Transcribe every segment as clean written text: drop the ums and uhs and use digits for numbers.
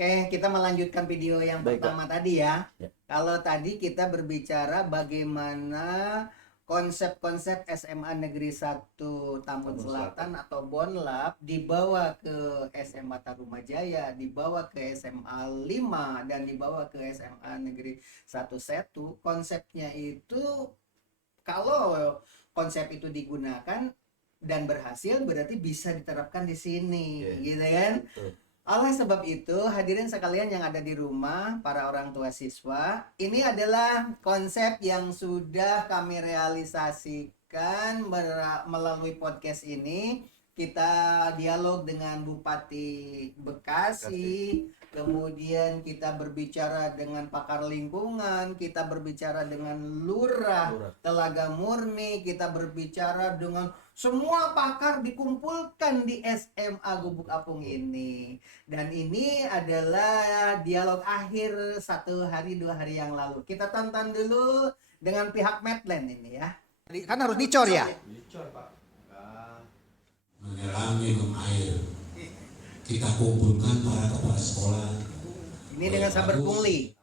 Oke, kita melanjutkan video yang Baik, pertama tadi ya. Ya. Kalau tadi kita berbicara bagaimana konsep-konsep SMA Negeri 1 Tambun Selatan atau Bonlab dibawa ke SMA Tarumajaya, dibawa ke SMA 5 dan dibawa ke SMA Negeri 1 Setu. Konsepnya itu kalau konsep itu digunakan dan berhasil berarti bisa diterapkan di sini, gitu kan? Betul. Oleh sebab itu, hadirin sekalian yang ada di rumah, para orang tua siswa, ini adalah konsep yang sudah kami realisasikan melalui podcast ini. Kita dialog dengan Bupati Bekasi, kemudian kita berbicara dengan pakar lingkungan, kita berbicara dengan Lurah Telaga Murni, kita berbicara dengan semua pakar dikumpulkan di SMA Gubuk Apung ini. Dan ini adalah dialog akhir 1 hari 2 hari yang lalu. Kita tonton dulu dengan pihak Medland ini ya. Kan harus dicor ya? Dicor, Pak. Menyelam minum air. Kita kumpulkan para kepala sekolah. Ini dengan saber pungli.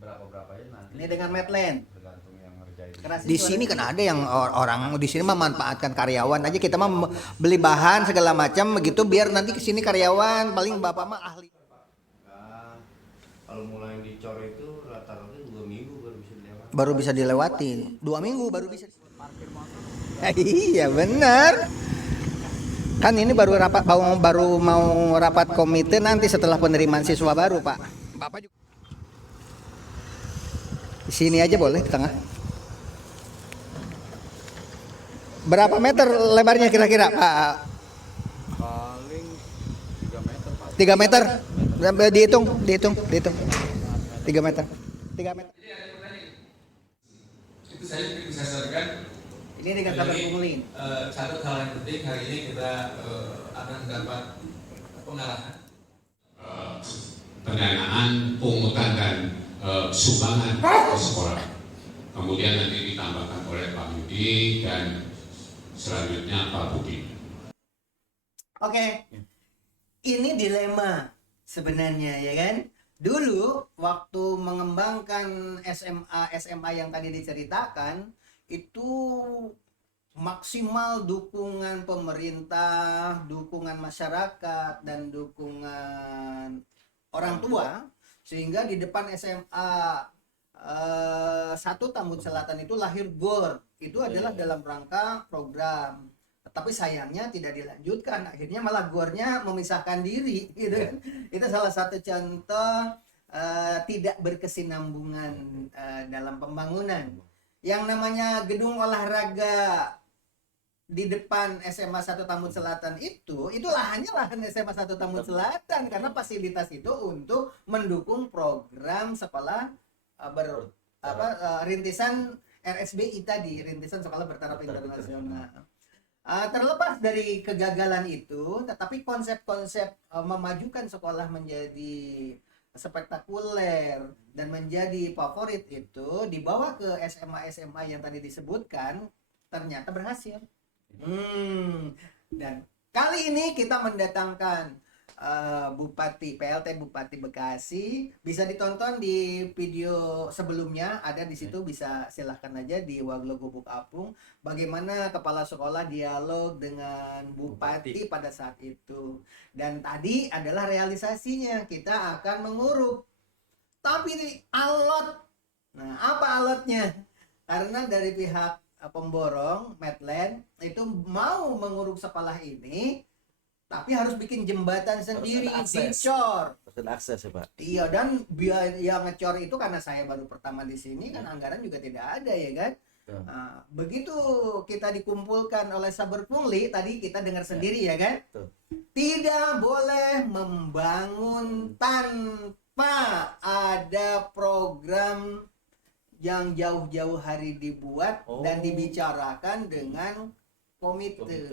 Berapa ya nanti? Ini dengan Medland. Tergantung yang ngerjain. Di sini kan ada yang orang di sini memanfaatkan karyawan aja, kita mah beli bahan segala macam begitu biar nanti ke sini karyawan, paling bapak mah ahli. Nah, kalau mulai dicor itu rata-rata 2 minggu baru bisa dilewati. Baru bisa dilewati. 2 minggu baru bisa. Iya benar. Kan ini baru mau rapat komite nanti setelah penerimaan siswa baru, Pak. Bapak juga. Di sini aja boleh di tengah. Berapa meter lebarnya kira-kira, Pak? Paling 3 meter, Pak. 3 meter. Dihitung. 3 meter. 3 meter. Itu saya bisa sampaikan. Ini dengan sabar pungli. Satu hal yang penting hari ini kita akan mendapat pengarahan. Pendanaan, pungutan dan sumbangan ke sekolah. Kemudian nanti ditambahkan oleh Pak Yudi dan selanjutnya Pak Budi. Oke. Ini dilema sebenarnya ya kan? Dulu waktu mengembangkan SMA yang tadi diceritakan itu maksimal dukungan pemerintah, dukungan masyarakat dan dukungan orang tua, sehingga di depan SMA 1 Tambun Selatan itu lahir GOR. Itu adalah dalam rangka program. Tapi sayangnya tidak dilanjutkan. Akhirnya malah GOR-nya memisahkan diri gitu kan. Itu salah satu contoh tidak berkesinambungan dalam pembangunan. Yang namanya gedung olahraga di depan SMA 1 Tambun Selatan itu lahannya lahan SMA 1 Tambun Selatan karena fasilitas itu untuk mendukung program sekolah rintisan RSBI tadi, rintisan sekolah bertaraf internasional. Terlepas dari kegagalan itu, tetapi konsep-konsep memajukan sekolah menjadi spektakuler dan menjadi favorit itu dibawa ke SMA yang tadi disebutkan, ternyata berhasil. Dan kali ini kita mendatangkan Bupati PLT Bupati Bekasi. Bisa ditonton di video sebelumnya, ada di situ, bisa silahkan aja di Waglo Gubuk Apung bagaimana kepala sekolah dialog dengan Bupati pada saat itu. Dan tadi adalah realisasinya, kita akan menguruk. Tapi ini alot. Nah, apa alotnya? Karena dari pihak pemborong Medland itu mau menguruk sekolah ini, tapi harus bikin jembatan sendiri, dicor. Harus akses ya, Pak. Iya, dan biaya yang ngecor itu karena saya baru pertama di sini kan anggaran juga tidak ada ya kan. Nah, begitu kita dikumpulkan oleh saber pungli tadi kita dengar sendiri ya kan. Tidak boleh membangun tanpa ada program yang jauh-jauh hari dibuat dan dibicarakan dengan komite.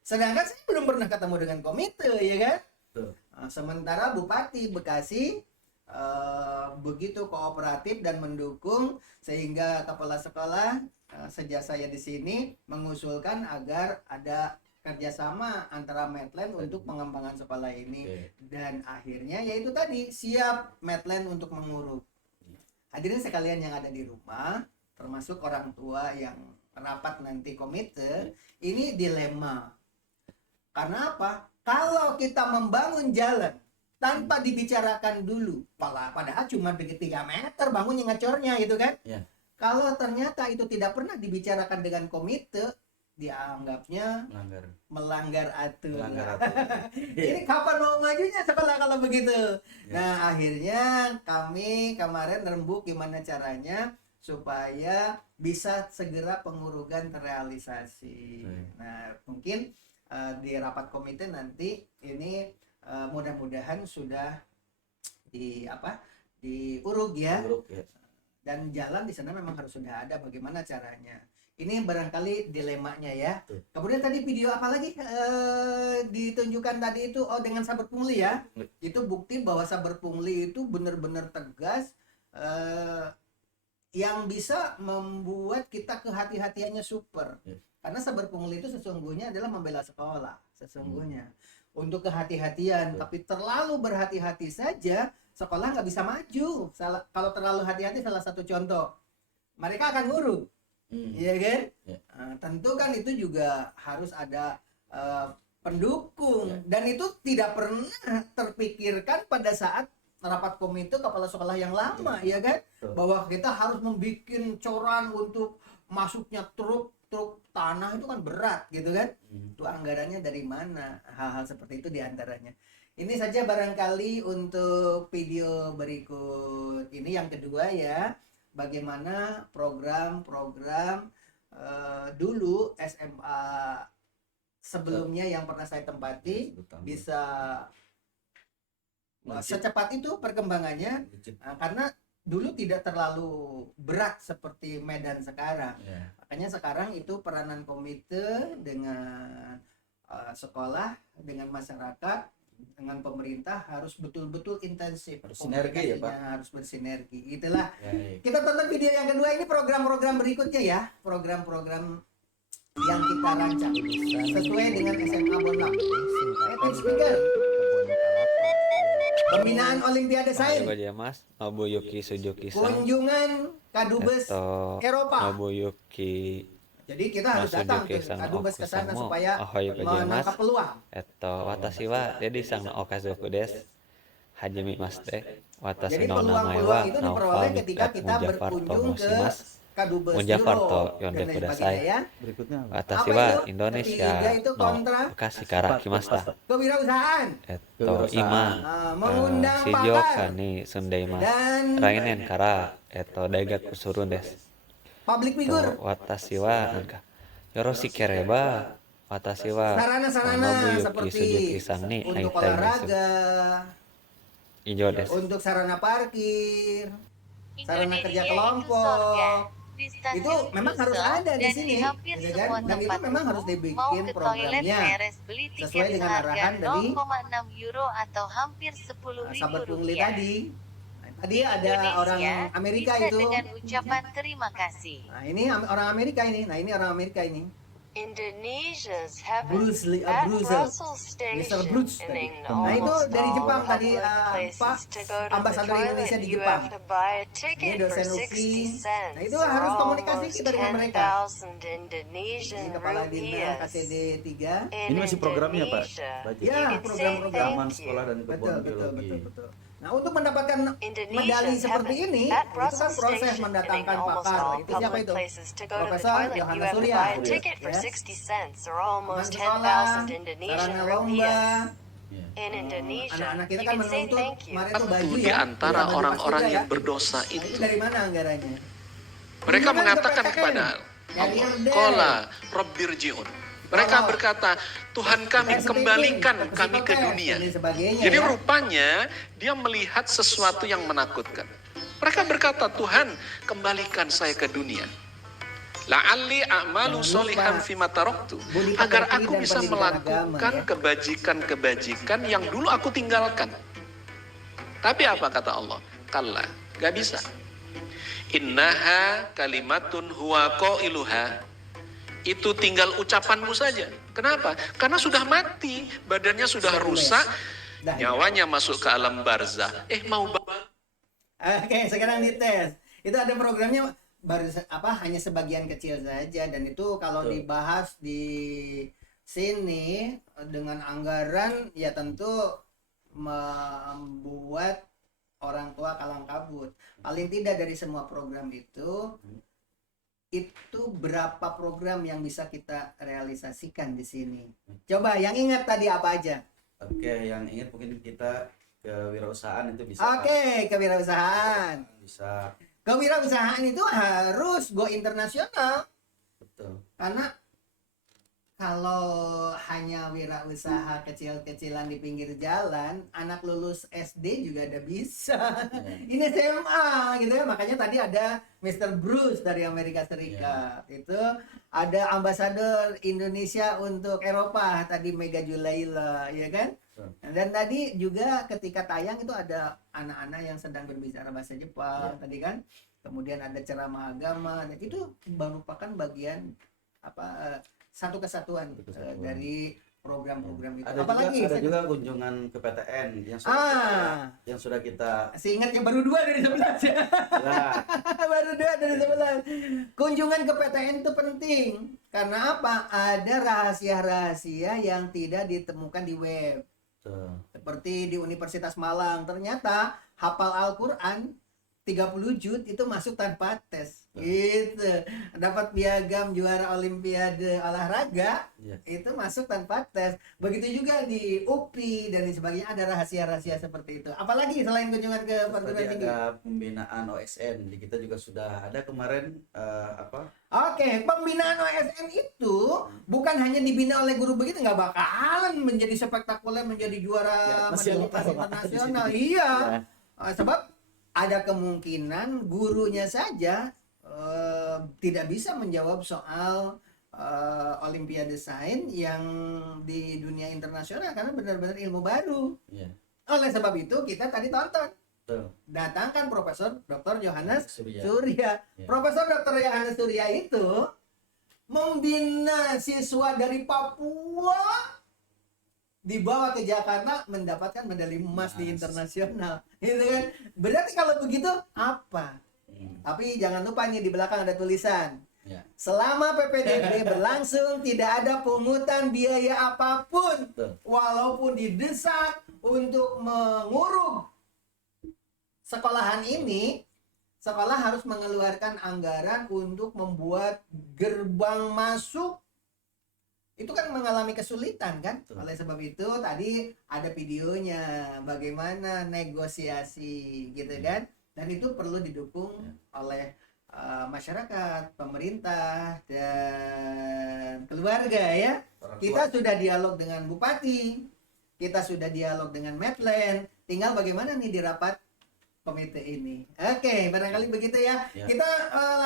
Sedangkan saya belum pernah ketemu dengan komite ya kan. Sementara Bupati Bekasi begitu kooperatif dan mendukung, sehingga kepala sekolah sejak saya di sini mengusulkan agar ada kerjasama antara Medland untuk pengembangan sekolah ini. Oke. Dan akhirnya yaitu tadi siap Medland untuk menguruk. Hadirin sekalian yang ada di rumah, termasuk orang tua yang rapat nanti komite, ini dilema. Karena apa? Kalau kita membangun jalan tanpa dibicarakan dulu, padahal cuma 3 meter bangunnya ngecornya itu kan. Ya. Kalau ternyata itu tidak pernah dibicarakan dengan komite, dianggapnya melanggar aturan. Ini kapan mau majunya sekolah kalau begitu? Nah, akhirnya kami kemarin rembuk gimana caranya supaya bisa segera pengurugan terrealisasi. Nah, mungkin di rapat komite nanti ini mudah-mudahan sudah diuruk ya. Dan jalan di sana memang harus sudah ada, bagaimana caranya. Ini barangkali dilemanya ya. Kemudian tadi video apa lagi ditunjukkan tadi itu, dengan saber pungli ya. Itu bukti bahwa saber pungli itu benar-benar tegas, yang bisa membuat kita kehati-hatiannya super. Karena saber pungli itu sesungguhnya adalah membela sekolah, sesungguhnya. Untuk kehati-hatian, tapi terlalu berhati-hati saja, sekolah nggak bisa maju. Kalau terlalu hati-hati, salah satu contoh, mereka akan nguruk. Iya kan? Tentu kan itu juga harus ada pendukung, dan itu tidak pernah terpikirkan pada saat rapat komite kepala sekolah yang lama, ya kan? Bahwa kita harus membuat coran untuk masuknya truk tanah, itu kan berat gitu kan? Itu anggarannya dari mana? Hal-hal seperti itu diantaranya. Ini saja barangkali untuk video berikut ini, yang kedua ya. Bagaimana program-program dulu SMA sebelumnya yang pernah saya tempati bisa secepat itu perkembangannya, karena dulu tidak terlalu berat seperti Medan sekarang. Makanya sekarang itu peranan komite dengan sekolah, dengan masyarakat, dengan pemerintah harus betul-betul intensif, harus sinergi ya Pak, harus bersinergi. Itulah kita tonton video yang kedua, ini program-program berikutnya ya, program-program yang kita rancang sesuai dengan SMA Bonlak. Speaker pembinaan Olimpiade Sains, Mas Nobuyuki Suzuki kunjungan Kadubes Eropa. Nobuyuki. Jadi kita harus datang ke Kadubes ke sana supaya menangkap peluang. Watashi wa dedi sang no okazoku desu. Hajime maste. Jadi Watashi no namae peluang-peluang wa itu diperoleh ketika kita berkunjung ke Kadubes Mujafarto Euro yonde dan lain kudasai. sebagainya ya. Berikutnya Watashi Apa wa itu? Indonesia Ketiga itu no kontra Bekasi kara kimasta. Kewirausahaan, Ima mengundang Shijo pakar kani sundaimasu. dan Rainen kara daigaku surun desu. public figure. Watashi wa yoroshi kereba watashi wa Sarana-sarana Nobuyuki seperti Suzuki sang ni untuk aitai desu. olahraga, Ijo desu. untuk sarana parkir, sarana kerja kelompok. Itu memang harus ada di sini, gitu kan? Dan itu memang harus dibikin programnya sesuai dengan arahan dari €0,6 atau hampir 10.000 sahabat pungli rupiah. tadi. Tadi ada orang Amerika bisa itu. dengan ucapan terima kasih. Nah, ini orang Amerika ini. Nah, ini orang Amerika ini. Indonesia's have Bruce Lee, at Bruce. Brussels Mr. Station Bruce and tadi. in Nah, itu almost dari all Jepang tadi, public Pak places to go to the ambasador Indonesia toilet, di you Jepang. have to buy a Ini ticket for dosen 60 UPI. cents. Nah, itu or harus komunikasi almost kita dengan mereka. 10,000 Ini Indonesian kepala dinas rupiahs. KCD 3. In ini masih programnya Pak, Indonesia, budget. Ya, you can say program-program Taman thank sekolah you. dan kebun Betul, biologi. betul. Nah, untuk mendapatkan medali Indonesians seperti have ini, at itu kan Brussels proses Station and in mendatangkan almost pakar. all Itu siapa public itu? places to go to the Profesor toilet, you Yohanes have to Surya. buy a ticket for Ya. 60 cents or Teman almost sekolah, 10,000 Indonesian sarana lomba. rupiahs. Ya. In Indonesia, Anak-anak kita you kan can say menuntut thank you. kemarin tuh baju Tentu ya. di antara baju orang-orang paskibra yang ya. berdosa Nah, itu itu, dari mana anggarannya? mereka Itu kan mengatakan ke PTN. kepada Dari Allah, RD. Qala Rabbirji'un. Mereka berkata, Tuhan kami, PSPP, kembalikan kami ke PSPP, dunia. dan sebagainya, Jadi ya. rupanya dia melihat sesuatu yang menakutkan. Mereka berkata, Tuhan kembalikan saya ke dunia. La'alli a'malu solihan fima taraktu. Agar aku bisa melakukan kebajikan-kebajikan yang dulu aku tinggalkan. Tapi apa kata Allah? Kalla, gak bisa. Innaha kalimatun huwa qailuha. Itu tinggal ucapanmu saja. Kenapa? Karena sudah mati, badannya sudah rusak, nyawanya masuk ke alam barzah. Mau Oke, sekarang dites. Itu ada programnya hanya sebagian kecil saja, dan itu kalau Betul. dibahas di sini dengan anggaran ya tentu membuat orang tua kalang kabut. Paling tidak dari semua program itu berapa program yang bisa kita realisasikan di sini? Coba yang ingat tadi apa aja? Oke, yang ingat mungkin kita kewirausahaan itu bisa. Oke, kewirausahaan. Bisa, Kewirausahaan itu harus go internasional. betul. Karena kalau hanya wirausaha kecil-kecilan di pinggir jalan, anak lulus SD juga ada bisa. Ini SMA gitu ya. Makanya tadi ada Mr. Bruce dari Amerika Serikat. Itu ada ambasador Indonesia untuk Eropa tadi Mega Julaila, ya kan? Dan tadi juga ketika tayang itu ada anak-anak yang sedang berbicara bahasa Jepang tadi kan. Kemudian ada ceramah agama. Dan itu merupakan bagian satu kesatuan dari program-program itu. Apalagi juga kunjungan ke PTN yang sudah kita seingat yang baru 2 dari 11 ya. Baru 2 dari 11. Kunjungan ke PTN itu penting. Karena apa? Ada rahasia-rahasia yang tidak ditemukan di web. Seperti di Universitas Malang, ternyata hafal Al-Quran 30 juz itu masuk tanpa tes. Gitu. Dapat piagam juara olimpiade olahraga itu masuk tanpa tes. Begitu juga di UPI dan sebagainya ada rahasia-rahasia seperti itu. Apalagi selain kunjungan ke perguruan tinggi? Ada pembinaan OSN. Di kita juga sudah ada kemarin Oke, pembinaan OSN itu bukan hanya dibina oleh guru begitu, nggak bakalan menjadi spektakuler, menjadi juara medali internasional. Iya. Sebab ada kemungkinan gurunya saja tidak bisa menjawab soal Olimpiade Sains yang di dunia internasional karena benar-benar ilmu baru. Oleh sebab itu kita tadi tonton. Datangkan Profesor Dr. Yohanes Surya. Profesor Dr. Yohanes Surya itu membina siswa dari Papua dibawa ke Jakarta mendapatkan medali emas di internasional, gitu kan? Berarti kalau begitu apa? Tapi jangan lupa nih di belakang ada tulisan. Selama PPDB berlangsung tidak ada pungutan biaya apapun, walaupun didesak untuk mengurung sekolahan ini. Sekolah harus mengeluarkan anggaran untuk membuat gerbang masuk. Itu kan mengalami kesulitan kan. Oleh sebab itu tadi ada videonya bagaimana negosiasi gitu kan. Dan itu perlu didukung oleh masyarakat, pemerintah, dan keluarga ya. Kita sudah dialog dengan Bupati, kita sudah dialog dengan Medland, tinggal bagaimana nih di rapat komite ini. Oke, barangkali begitu ya. Kita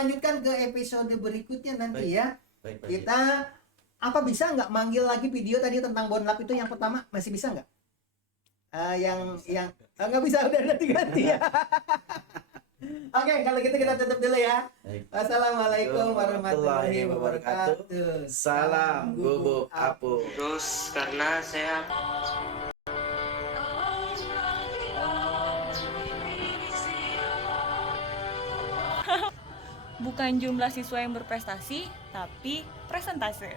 lanjutkan ke episode berikutnya nanti ya. Kita bisa nggak manggil lagi video tadi tentang bonlap itu yang pertama, masih bisa nggak? Yang nggak bisa, udah ganti ya. Oke, kalau gitu kita tutup dulu ya. Assalamualaikum warahmatullahi wabarakatuh. Salam gubuk apung. Terus karena saya bukan jumlah siswa yang berprestasi, tapi presentase.